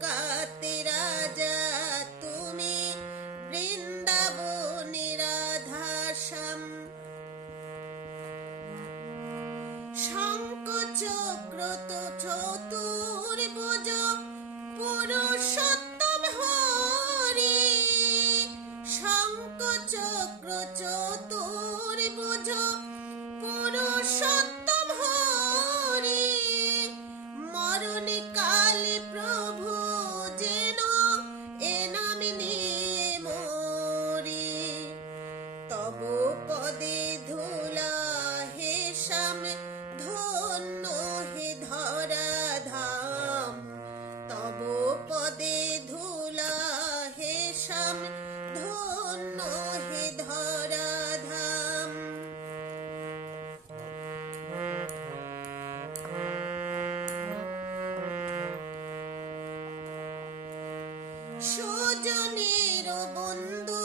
দ্বারকাতে রাজা তুমি, বৃন্দাবনে রাধা শ্যাম। শঙ্খ চক্র তো চতুর্ভুজ পুরুষোত্তম হরি, শঙ্খ চক্র চতুর্ভুজ পুরুষোত্তম হরি, মরণে কালে প্রভু যেন এ নাম নিয়ে মরি। তব পদে ধুলা হে শ্যাম, ধন্য হে ধরা ধাম। তব পদে ধুলা হে শ্যাম, ধন্য হে ধরা ধাম। সুজনের বন্ধু